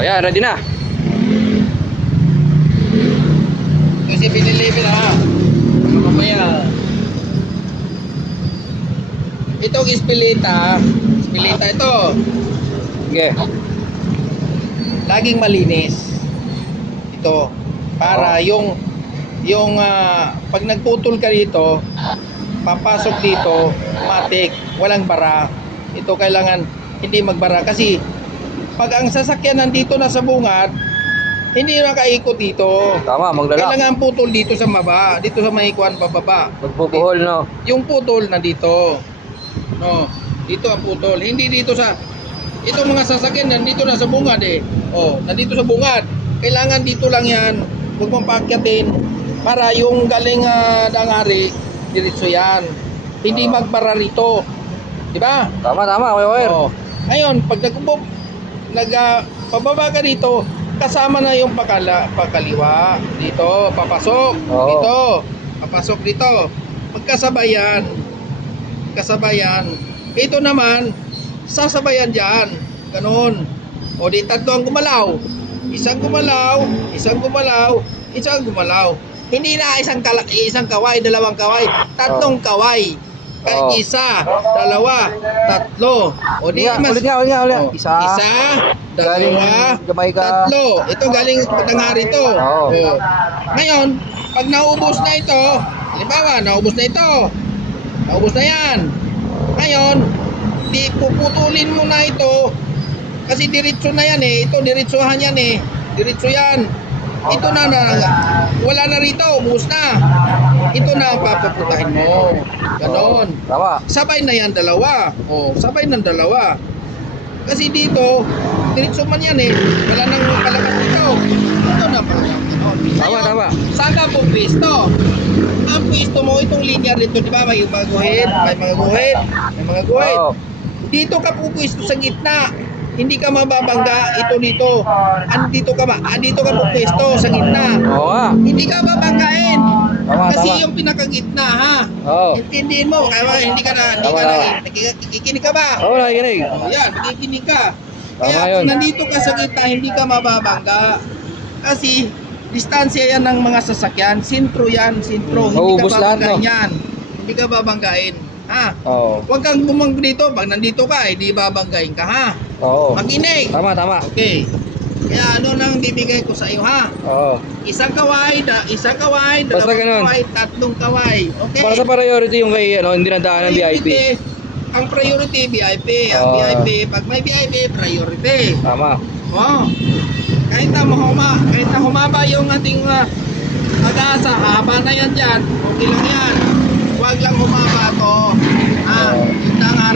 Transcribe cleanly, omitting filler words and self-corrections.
O yan, ready na. Ito si pinilipin ha. Mamaya. Itong ispilita. Ispilita ito. Sige. Laging malinis. Ito. Para yung pag nagputol ka dito, papasok dito, matik, walang bara. Ito kailangan hindi magbara kasi pag ang sasakyan nandito na sa bungad, hindi nakaikot dito. Tama, magdala. Kailangan putol dito sa baba, dito sa mahikuan pababa. Magpupuhol, no? Yung putol nandito. No, dito ang putol. Hindi dito sa itong mga sasakyan nandito na sa bungad eh. Oh, nandito sa bungad. Kailangan dito lang 'yan. Huwag mong paakyatin para yung galing dangari diretso 'yan. Hindi magbara rito. 'Di ba? Tama, wire. Oh. Ngayon, pag pababa ka dito, kasama na yung pakaliwa dito, papasok Oo. dito, papasok dito. Magkasabayan. Kasabayan. Ito naman, sasabayan diyan. Ganun. O di tatlo ang gumalaw. Isang gumalaw, isang gumalaw, isang gumalaw. Hindi na isang kaway, dalawang kaway, tatlong kaway. Oo. Isa, dalawa, tatlo. O di Ulit mas nga. Oh, Isa. Galing dalawa, Jamaica. tatlo. Ito galing Tanghari to. Oo. Oh. Ngayon, pag naubos na ito, halimbawa, naubos na ito. Naubos na yan. Ngayon, di puputulin mo na ito. Kasi diretso na yan eh. Ito, diretsohan yan eh. Diretso yan. Ito na, wala na rito. Ubus na. Ito na, papaputahin mo. Ganon. Tama. Sabay na yan dalawa. Oh, sabay ng dalawa. Kasi dito, diretso man yan eh. Wala nang palabas dito. Ito na pala. Tama. Saan ka po pwesto? Ang pwesto mo, itong linya rito, di ba? May mga guhit, may mga guhit, may mga guhit. Oo. Dito ka po pwesto sa gitna. Hindi ka mababangga ito dito. Dito ka po pwesto sa gitna. Oo nga. Hindi ka babanggain. Tama, Kasi tama. yung pinakagitna ha. Oo. Intindihin mo, kaya hindi ka Tama. nakikinig ka ba? Oo, nakikinig. Oh, yan, nakikinig ka. Tama Kaya yun. kung nandito ka sa gitna, hindi ka mababangga. Kasi distansya yan ng mga sasakyan, sintro yan, sintro. Hindi ka Maubos lahat, babanggain no? yan. Hindi ka babanggain. Ha? Oo. Huwag kang bumanggo dito. Pag nandito ka, hindi babanggain ka ha. Oo. Makinig. Tama. Okay. Kaya ano nang bibigay ko sa iyo ha? Oo. Isang kaway, Basta dalawang ganun. kaway, tatlong kaway. Okay? Para sa priority yung kay, hindi nadaan ng VIP. Ang priority, VIP. Ang Oo. VIP, pag may VIP, priority. Tama. Oh. Kahit na humaba yung ating pag-asa, haba na yan dyan. Okay lang yan. Huwag lang humaba to.